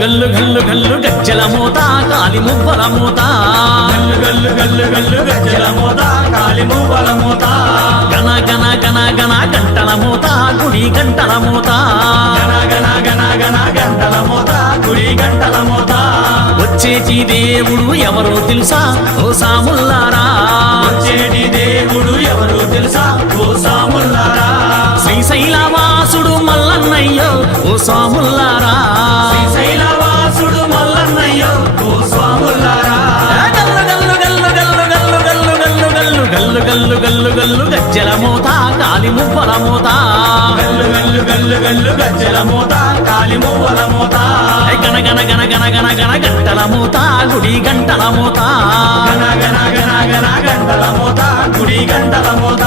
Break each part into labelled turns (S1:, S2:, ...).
S1: గల్లు గల్లు గల్లు గజ్జల మూత కాలి మువ్వల మూత.
S2: గల్లు గల్లు గల్లు గల్లు గజ్జల మోత కాలి మువ్వల మోత.
S1: గన గన గన గన గంటల మూత గుడి గంటల మూత.
S2: గన గన గన గన గంటల మోత గుడి గంటల మోత.
S1: వచ్చేటి దేవుడు ఎవరో తెలుసా? ఓ సాముల్లారా
S2: వచ్చేటి దేవుడు ఎవరు తెలుసా? ఓ సాముల్లారా
S1: శ్రీశైలవాసుడు మల్లన్నయ్యో ఓ సాముల్లారా గజ్జల మూత కాలి మువ్వల మూత.
S2: గల్లు గల్లు గల్లు గల్లు గజ్జల మోత కాలి మువ్వల మోత.
S1: గన గన గన గన గన గన గంటల మూత గుడి గంటల మూత.
S2: గన గన గన గన గంటల మోత గుడి గంటల మోత.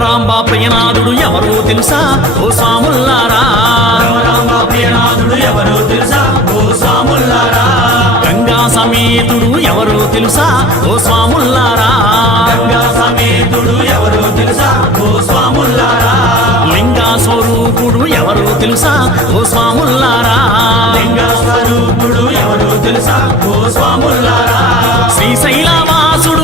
S1: భ్రమరాంబ ప్రియనాథుడు ఎవరో తెలుసా? ఓ స్వాముల్లారా
S2: ప్రియనాథుడు ఎవరు తెలుసా? ఓ స్వాముల్లారా
S1: గంగా సమేతుడు ఎవరో తెలుసా? ఓ స్వాముల్లారా
S2: గంగా సమేతుడు ఎవరో తెలుసా? ఓ స్వాముల్లారా
S1: లింగా స్వరూపుడు ఎవరో తెలుసా? ఓ స్వాముల్లారా
S2: లింగా స్వరూపుడు ఎవరో తెలుసా? ఓ స్వాముల్లారా
S1: శ్రీశైలవాసుడు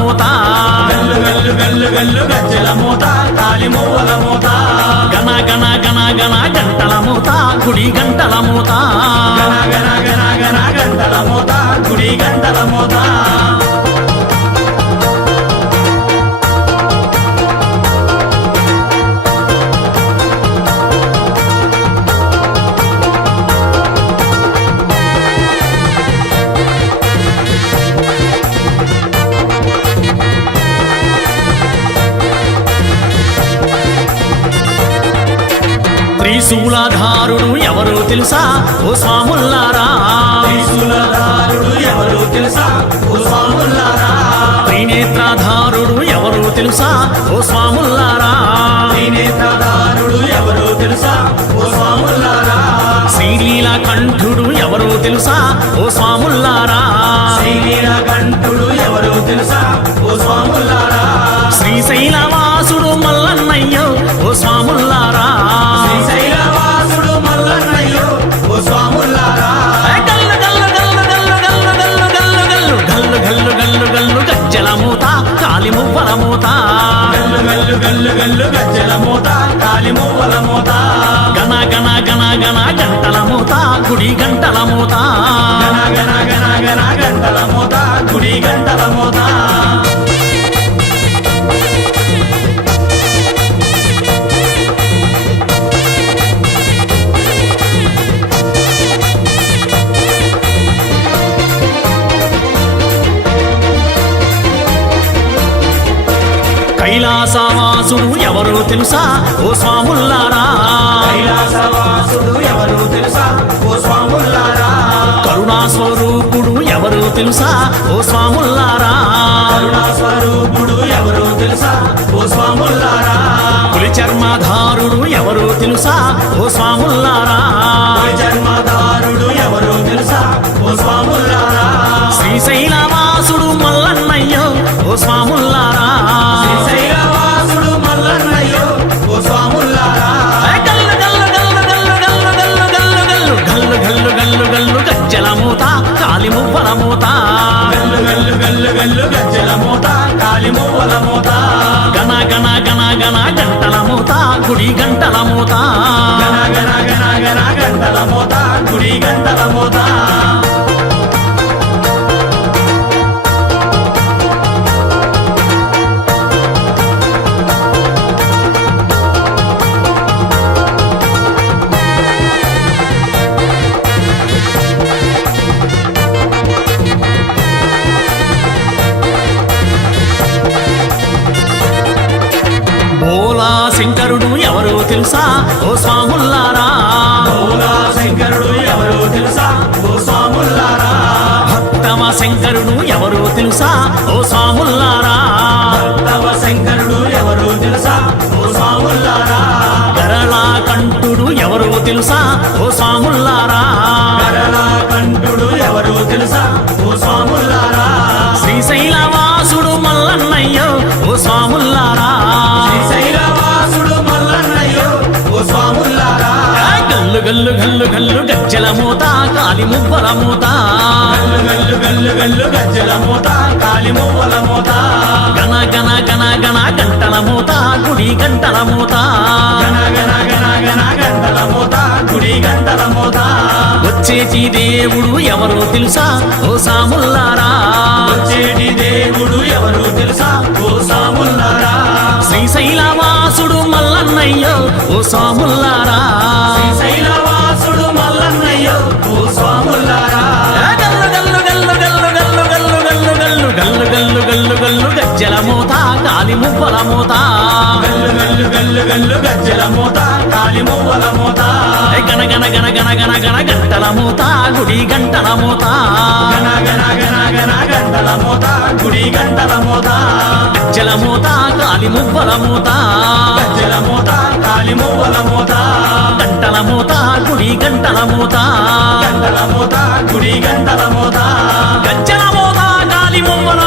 S1: మూత.
S2: వెల్లు వెల్లు వెల్లు వెల్లు గజ్జల మూత కాలి మువ్వల మూత.
S1: గణ గణ గణ గణ గంటల మూత గుడి గంటల మూత.
S2: గణ గణ గణ గణ గంటల మూత గుడి గంటల మూత.
S1: త్రిశూలధారుడు ఎవరో తెలుసా? ఓ స్వాముల్లారా.
S2: త్రిశూలధారుడు ఎవరు తెలుసా? ఓ స్వాముల్లారా.
S1: త్రినేత్రధారుడు ఎవరో తెలుసా? ఓ స్వాముల్లారా.
S2: త్రినేత్రధారుడు ఎవరు తెలుసా? ఓ స్వాముల్లారా.
S1: శ్రీలీల కంఠుడు ఎవరో తెలుసా? ఓ స్వాముల్లారా.
S2: శ్రీనీలకంఠుడు ఎవరు తెలుసా? ఓ స్వాముల్లారా.
S1: శ్రీశైలవాసుడు గంటల మూత కైలాసవాసుడు ఎవరో తెలుసా? ఓ స్వాముల్లారా?
S2: కైలాసవాసుడు ఎవరు
S1: కరుణా స్వరూపుడు ఎవరో తెలుసా? ఓ స్వాముల్లారా.
S2: కరుణా స్వరూపుడు ఎవరు తెలుసా? ఓ స్వాముల్లారా.
S1: పులి చర్మధారుడు ఎవరో తెలుసా? ఓ స్వాముల్లారా.
S2: జన్మదారుడు ఎవరు తెలుసా? ఓ స్వాముల్లారా.
S1: శ్రీశైలవాసుడు మల్లన్నయ్యో. ఓ స్వాముల్లారా. వెల్లు వెల్లు గజ్జల మూత కాలి మూవల మూత. గణ గణ గణ గణ గంటల మూత గుడి గంటల మూత.
S2: గణ గణ గణ గణ గంటల మూత గుడి గంటల మూత.
S1: శంకరుడు ఎవరో తెలుసా? ఓ సాముల్లారా
S2: రెండవ శంకరుడు ఎవరో తెలుసా? ఓ సాముల్లారా
S1: గరళా కంఠుడు ఎవరో తెలుసా? ఓ సాముల్లారా
S2: గరళా కంఠుడు ఎవరో తెలుసా? ఓ సాముల్లారా శ్రీశైలవా
S1: గల్లు గల్లు గల్లు గజ్జల మూత కాలి మువ్వల మూత.
S2: గల్లు గల్లు గల్లు గల్లు గజ్జల మూత కాలి మువ్వల మూత.
S1: గణ గణ గణ గణ గంటల మూత గుడి గంటల మూత.
S2: గణ గణ గణ గణ గంటల మూత గుడి గంటల మూత.
S1: వచ్చేటి దేవుడు ఎవరో తెలుసా? ఓ సాముల్లారా
S2: వచ్చేటి దేవుడు ఎవరు తెలుసా? ఓ సాములారా
S1: శ్రీశైలవాసుడు మల్లన్నయ్యో ఓ సాముల్లారా
S2: శ్రీశైలవాసుడు
S1: మువ్వల మూత
S2: గల్లు గల్లు గల్లు గల్లు గజ్జల మూత కాలి మువ్వల మూత
S1: గణ గణ గణ గణ గణ గణ గంటల మూత గుడి గంటల మూత.
S2: గణ గణ గణ గణ గంటల మూత గుడి గంటల మూత
S1: గజ్జల మూత కాలి మువ్వల మూత
S2: గజ్జల మూత కాలి మువ్వల మూత
S1: గంటల మూత గుడి గంటల మూత.
S2: గంటల మూత గుడి గంటల మూత.
S1: గజ్జల మూత కాలి మువ్వల